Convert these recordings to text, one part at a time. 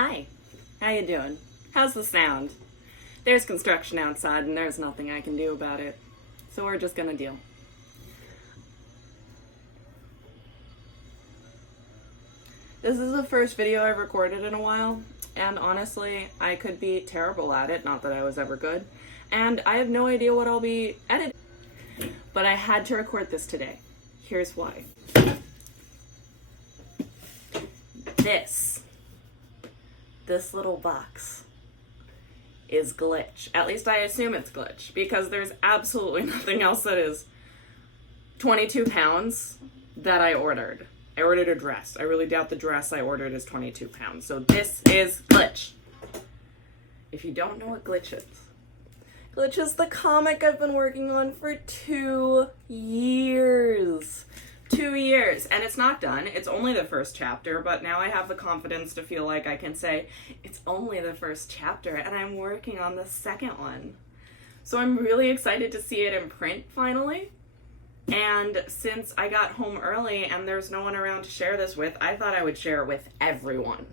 Hi, how you doing? How's the sound? There's construction outside and there's nothing I can do about it. So we're just gonna deal. This is the first video I've recorded in a while, and honestly, I could be terrible at it, not that I was ever good, and I have no idea what I'll be editing. But I had to record this today. Here's why. This little box is Glitch. At least I assume it's Glitch, because there's absolutely nothing else that is 22 pounds that I ordered. I ordered a dress. I really doubt the dress I ordered is 22 pounds. So this is Glitch. If you don't know what Glitch is the comic I've been working on for 2 years. 2 years. And it's not done. It's only the first chapter, but now I have the confidence to feel like I can say, it's only the first chapter, and I'm working on the second one. So I'm really excited to see it in print finally. And since I got home early and there's no one around to share this with, I thought I would share it with everyone.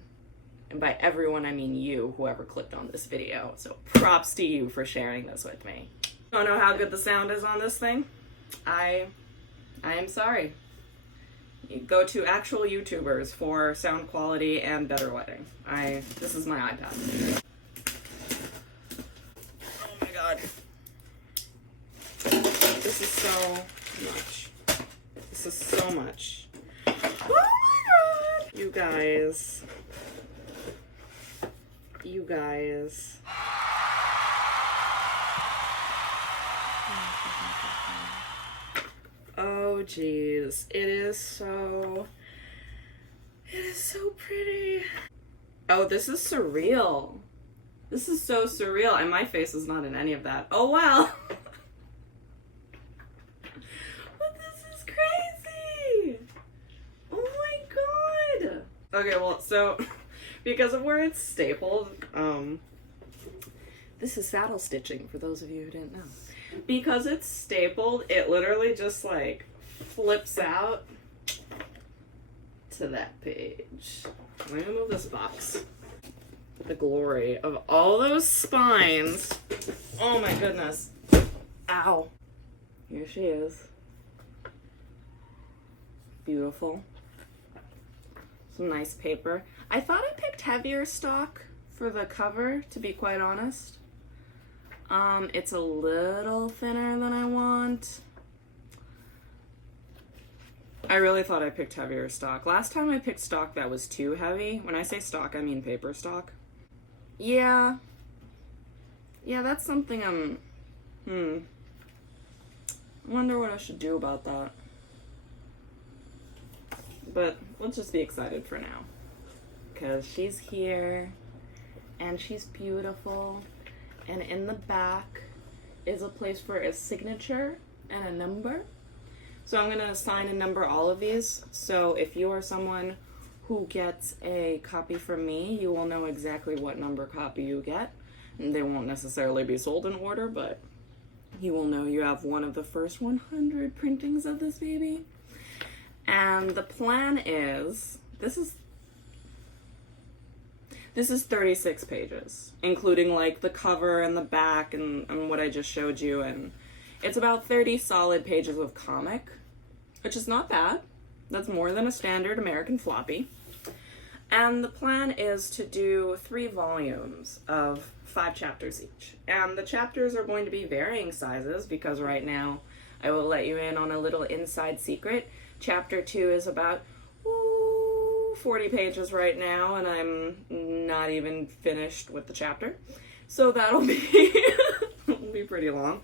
And by everyone, I mean you, whoever clicked on this video. So props to you for sharing this with me. Don't know how good the sound is on this thing? I am sorry. You go to actual YouTubers for sound quality and better lighting. This is my iPad. Oh my god. This is so much. This is so much. Oh my god! You guys. Oh geez. It is so pretty. Oh, this is surreal. This is so surreal, and my face is not in any of that. Oh wow. Okay, well, so, because of where it's stapled, this is saddle stitching, for those of you who didn't know. Because it's stapled, it literally just, like, flips out to that page. Let me move this box. The glory of all those spines. Oh my goodness. Ow. Here she is. Beautiful. Some nice paper. I thought I picked heavier stock for the cover, to be quite honest. It's a little thinner than I want. I really thought I picked heavier stock. Last time I picked stock that was too heavy. When I say stock, I mean paper stock. Yeah, that's something I wonder what I should do about that. But let's just be excited for now, because she's here and she's beautiful, and in the back is a place for a signature and a number. So I'm gonna assign and number all of these, so if you are someone who gets a copy from me, you will know exactly what number copy you get. And they won't necessarily be sold in order, but you will know you have one of the first 100 printings of this baby. And the plan is, this is 36 pages, including like the cover and the back and what I just showed you, and it's about 30 solid pages of comic, which is not bad. That's more than a standard American floppy. And the plan is to do 3 volumes of 5 chapters each. And the chapters are going to be varying sizes, because right now I will let you in on a little inside secret. Chapter 2 is about 40 pages right now, and I'm not even finished with the chapter. So that'll be it'll be pretty long.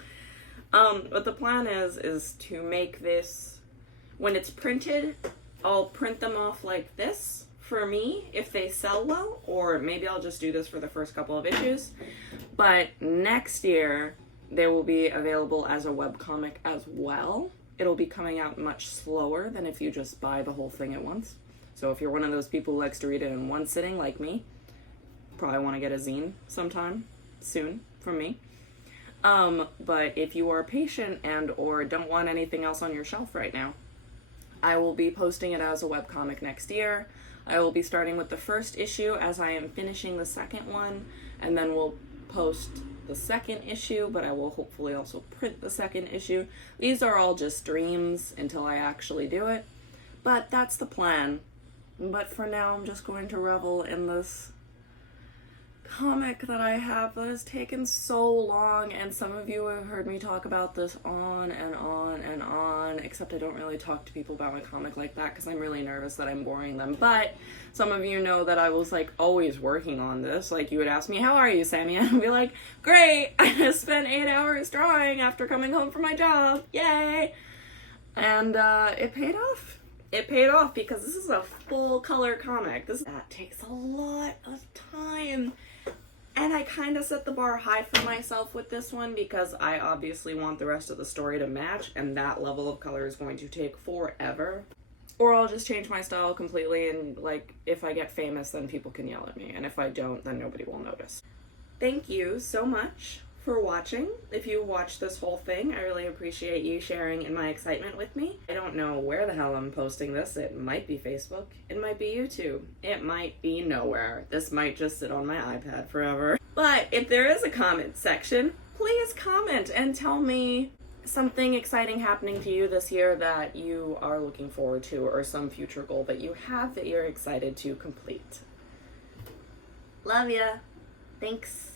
But the plan is to make this, when it's printed, I'll print them off like this for me if they sell well, or maybe I'll just do this for the first couple of issues. But next year, they will be available as a webcomic as well. It'll be coming out much slower than if you just buy the whole thing at once. So if you're one of those people who likes to read it in one sitting, like me, probably want to get a zine sometime soon from me. But if you are patient and or don't want anything else on your shelf right now, I will be posting it as a webcomic next year. I will be starting with the first issue as I am finishing the second one, and then we'll post the second issue, but I will hopefully also print the second issue. These are all just dreams until I actually do it, but that's the plan. But for now, I'm just going to revel in this comic that I have that has taken so long, and some of you have heard me talk about this on and on and on, except I don't really talk to people about my comic like that because I'm really nervous that I'm boring them. But some of you know that I was like always working on this. Like, you would ask me, how are you, Sammy? And I'd be like, great, I just spent 8 hours drawing after coming home from my job, yay. And it paid off. It paid off because this is a full color comic. That takes a lot of time. And I kind of set the bar high for myself with this one because I obviously want the rest of the story to match, and that level of color is going to take forever. Or I'll just change my style completely, and like, if I get famous, then people can yell at me, and if I don't, then nobody will notice. Thank you so much for watching. If you watched this whole thing, I really appreciate you sharing in my excitement with me. I don't know where the hell I'm posting this. It might be Facebook. It might be YouTube. It might be nowhere. This might just sit on my iPad forever. But if there is a comment section, please comment and tell me something exciting happening to you this year that you are looking forward to, or some future goal that you have that you're excited to complete. Love ya. Thanks.